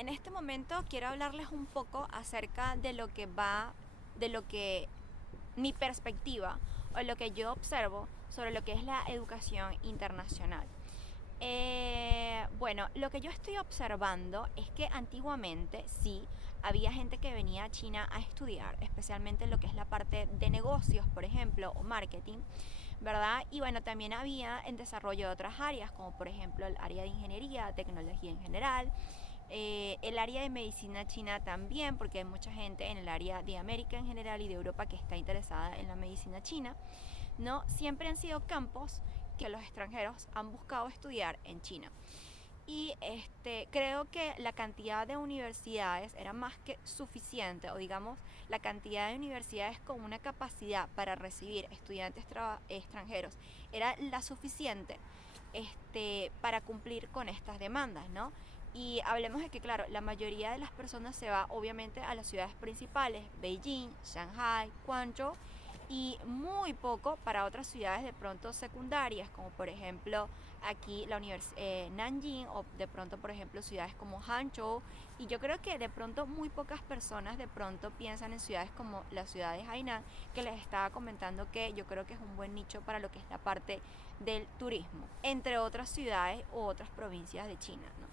en este momento quiero hablarles un poco acerca de lo que mi perspectiva o lo que yo observo sobre lo que es la educación internacional. Bueno, lo que yo estoy observando es que antiguamente sí había gente que venía a China a estudiar, especialmente lo que es la parte de negocios, por ejemplo, o marketing, ¿verdad? Y bueno, también había en desarrollo de otras áreas, como por ejemplo el área de ingeniería, tecnología en general, el área de medicina china también, porque hay mucha gente en el área de América en general y de Europa que está interesada en la medicina china, ¿no? Siempre han sido campos que los extranjeros han buscado estudiar en China. Y creo que la cantidad de universidades era más que suficiente, o digamos, la cantidad de universidades con una capacidad para recibir estudiantes extranjeros era la suficiente para cumplir con estas demandas, ¿no? Y hablemos de que, claro, la mayoría de las personas se va obviamente a las ciudades principales, Beijing, Shanghai, Guangzhou, y muy poco para otras ciudades de pronto secundarias, como por ejemplo aquí la Nanjing, o de pronto por ejemplo ciudades como Hangzhou. Y yo creo que de pronto muy pocas personas de pronto piensan en ciudades como la ciudad de Hainan, que les estaba comentando que yo creo que es un buen nicho para lo que es la parte del turismo, entre otras ciudades u otras provincias de China, ¿no?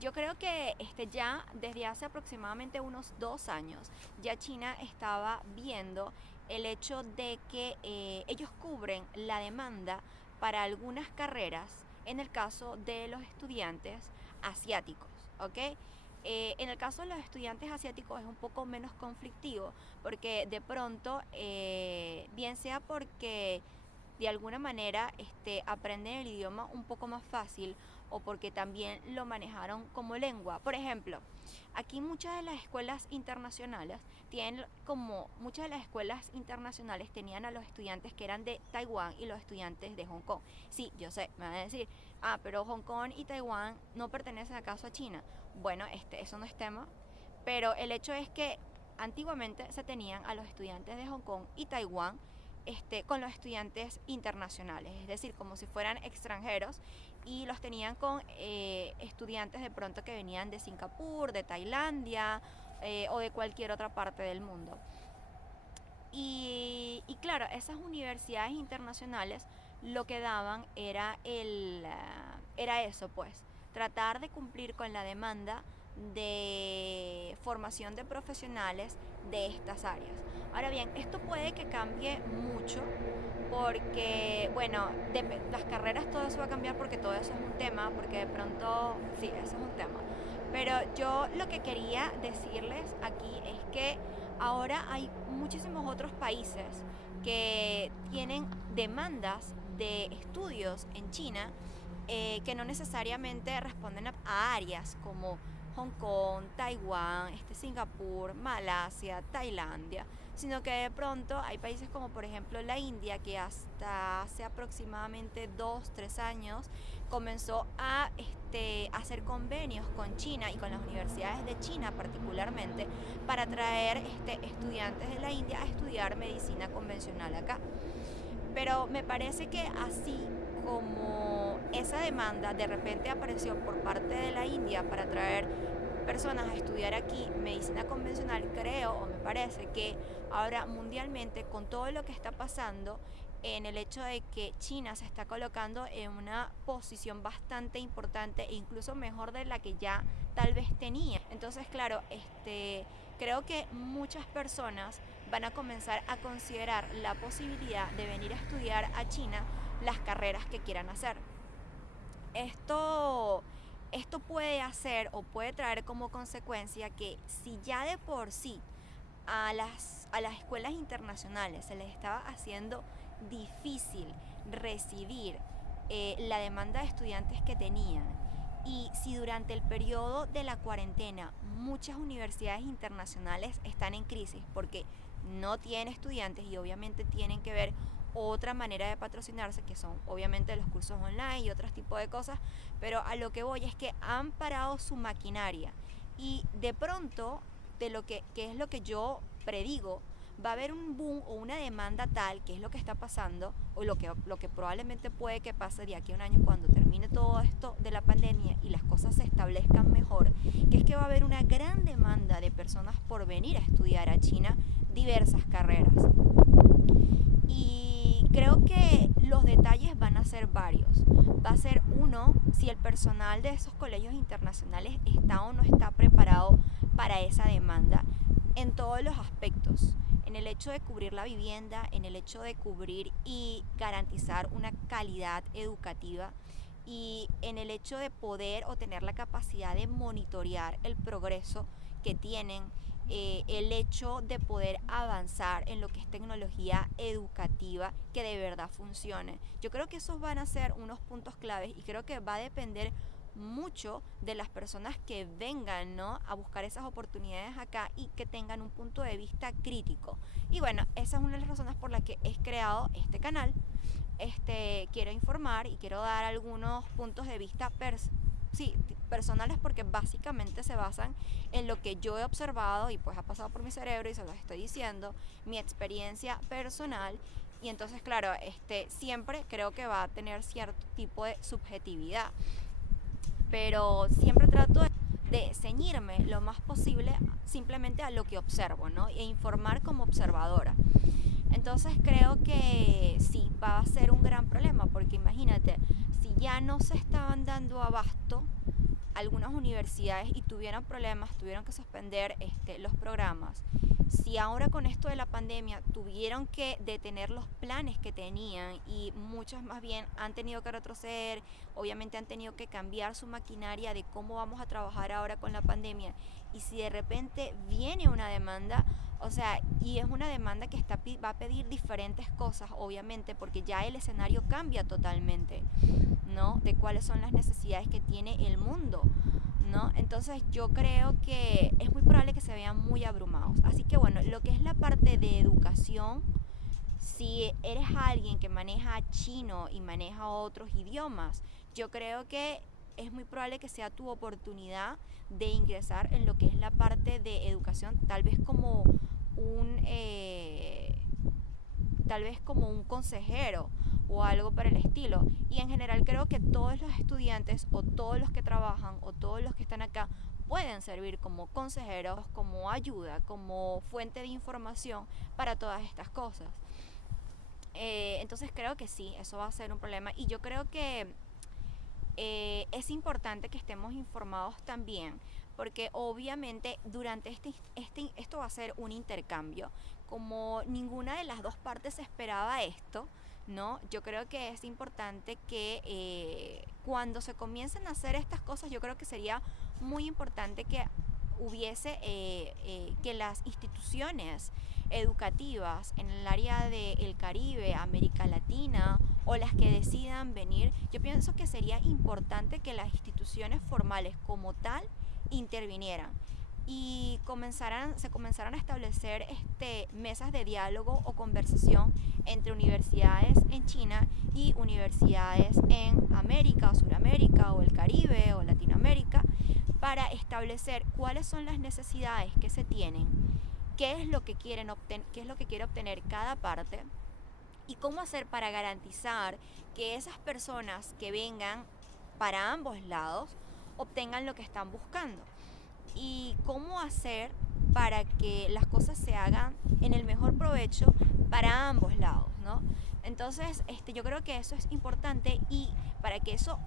Yo creo que ya desde hace aproximadamente unos 2 años ya China estaba viendo el hecho de que ellos cubren la demanda para algunas carreras en el caso de los estudiantes asiáticos, ¿ok? En el caso de los estudiantes asiáticos es un poco menos conflictivo porque de pronto, bien sea porque de alguna manera aprenden el idioma un poco más fácil o porque también lo manejaron como lengua. Por ejemplo, aquí muchas de las escuelas internacionales tenían a los estudiantes que eran de Taiwán y los estudiantes de Hong Kong. Sí, yo sé, me van a decir, pero Hong Kong y Taiwán no pertenecen acaso a China. Bueno, eso no es tema, pero el hecho es que antiguamente se tenían a los estudiantes de Hong Kong y Taiwán con los estudiantes internacionales, es decir, como si fueran extranjeros, y los tenían con estudiantes de pronto que venían de Singapur, de Tailandia, o de cualquier otra parte del mundo. Y claro, esas universidades internacionales lo que daban era eso, pues, tratar de cumplir con la demanda de formación de profesionales de estas áreas. Ahora bien, esto puede que cambie mucho porque, bueno, las carreras todo eso va a cambiar porque todo eso es un tema, porque de pronto, sí, eso es un tema. Pero yo lo que quería decirles aquí es que ahora hay muchísimos otros países que tienen demandas de estudios en China, que no necesariamente responden a áreas como Hong Kong, Taiwán, Singapur, Malasia, Tailandia, sino que de pronto hay países como por ejemplo la India, que hasta hace aproximadamente 2, 3 años comenzó a hacer convenios con China y con las universidades de China particularmente para traer estudiantes de la India a estudiar medicina convencional acá. Pero me parece que así como esa demanda de repente apareció por parte de la India para traer personas a estudiar aquí medicina convencional, creo o me parece que ahora mundialmente con todo lo que está pasando, en el hecho de que China se está colocando en una posición bastante importante e incluso mejor de la que ya tal vez tenía. Entonces, claro, creo que muchas personas van a comenzar a considerar la posibilidad de venir a estudiar a China las carreras que quieran hacer. Esto, esto puede hacer o puede traer como consecuencia que si ya de por sí a las escuelas internacionales se les estaba haciendo difícil recibir la demanda de estudiantes que tenían, y si durante el periodo de la cuarentena muchas universidades internacionales están en crisis porque no tienen estudiantes y obviamente tienen que ver otra manera de patrocinarse, que son obviamente los cursos online y otros tipos de cosas, pero a lo que voy es que han parado su maquinaria y de pronto, que es lo que yo predigo, va a haber un boom o una demanda tal, que es lo que está pasando, o lo que probablemente puede que pase de aquí a un año cuando termine todo esto de la pandemia y las cosas se establezcan mejor, que es que va a haber una gran demanda de personas por venir a estudiar a China diversas carreras. Y creo que los detalles van a ser varios. Va a ser uno, si el personal de esos colegios internacionales está o no está preparado para esa demanda en todos los aspectos, en el hecho de cubrir la vivienda, en el hecho de cubrir y garantizar una calidad educativa y en el hecho de poder o tener la capacidad de monitorear el progreso que tienen, el hecho de poder avanzar en lo que es tecnología educativa que de verdad funcione. Yo creo que esos van a ser unos puntos claves y creo que va a depender mucho de las personas que vengan, ¿no?, a buscar esas oportunidades acá y que tengan un punto de vista crítico. Y bueno, esa es una de las razones por las que he creado este canal. Quiero informar y quiero dar algunos puntos de vista personales, porque básicamente se basan en lo que yo he observado y pues ha pasado por mi cerebro y se los estoy diciendo, mi experiencia personal. Y entonces, claro, siempre creo que va a tener cierto tipo de subjetividad, pero siempre trato de ceñirme lo más posible simplemente a lo que observo, ¿no?, e informar como observadora. Entonces creo que sí, va a ser un gran problema, porque imagínate, si ya no se estaban dando abasto algunas universidades y tuvieron problemas, tuvieron que suspender los programas, si ahora con esto de la pandemia tuvieron que detener los planes que tenían y muchos más bien han tenido que retroceder, obviamente han tenido que cambiar su maquinaria de cómo vamos a trabajar ahora con la pandemia, y si de repente viene una demanda, o sea, y es una demanda que va a pedir diferentes cosas, obviamente, porque ya el escenario cambia totalmente, ¿no?, de cuáles son las necesidades que tiene el mundo, ¿no? Entonces yo creo que es muy probable que se vean muy abrumados. Así que bueno, lo que es la parte de educación, si eres alguien que maneja chino y maneja otros idiomas, yo creo que es muy probable que sea tu oportunidad de ingresar en lo que es la parte de educación, un eh, tal vez como un consejero o algo por el estilo. Y en general creo que todos los estudiantes o todos los que trabajan o todos los que están acá pueden servir como consejeros, como ayuda, como fuente de información para todas estas cosas. Entonces creo que sí, eso va a ser un problema, y yo creo que es importante que estemos informados también, porque obviamente durante esto va a ser un intercambio. Como ninguna de las dos partes esperaba esto, ¿no? Yo creo que es importante que cuando se comiencen a hacer estas cosas, yo creo que sería muy importante que hubiese que las instituciones educativas en el área del Caribe, América Latina, o las que decidan venir, yo pienso que sería importante que las instituciones formales como tal intervinieran y se comenzaran a establecer mesas de diálogo o conversación entre universidades en China y universidades en América, Suramérica o el Caribe o Latinoamérica, para establecer cuáles son las necesidades que se tienen, qué es lo que qué es lo que quiere obtener cada parte, y cómo hacer para garantizar que esas personas que vengan para ambos lados obtengan lo que están buscando, y cómo hacer para que las cosas se hagan en el mejor provecho para ambos lados, ¿no? Entonces, yo creo que eso es importante, y para que eso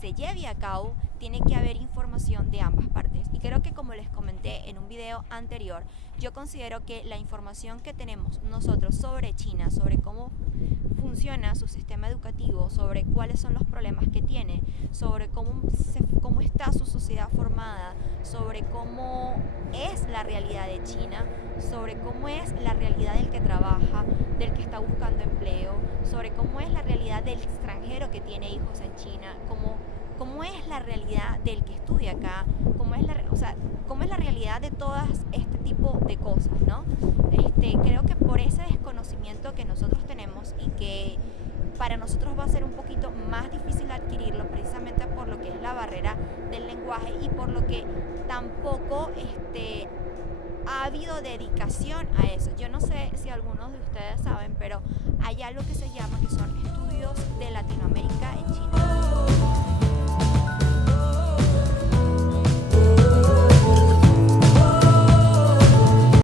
se lleve a cabo tiene que haber información de ambas partes. Y creo que, como les comenté en un video anterior, yo considero que la información que tenemos nosotros sobre China, sobre cómo funciona su sistema educativo, sobre cuáles son los problemas que tiene, sobre cómo está su sociedad formada, sobre cómo es la realidad de China, sobre cómo es la realidad del que trabaja, del que está buscando empleo, sobre cómo es la realidad del extranjero que tiene hijos en China, cómo es la realidad del que estudia acá, cómo es la realidad de todas este tipo de cosas, ¿no? Creo que por ese desconocimiento que nosotros tenemos, y que para nosotros va a ser un poquito más difícil adquirirlo, precisamente por lo que es la barrera del lenguaje, y por lo que tampoco ha habido dedicación a eso. Yo no sé si algunos de ustedes saben, pero hay algo que se llama que son estudios de Latinoamérica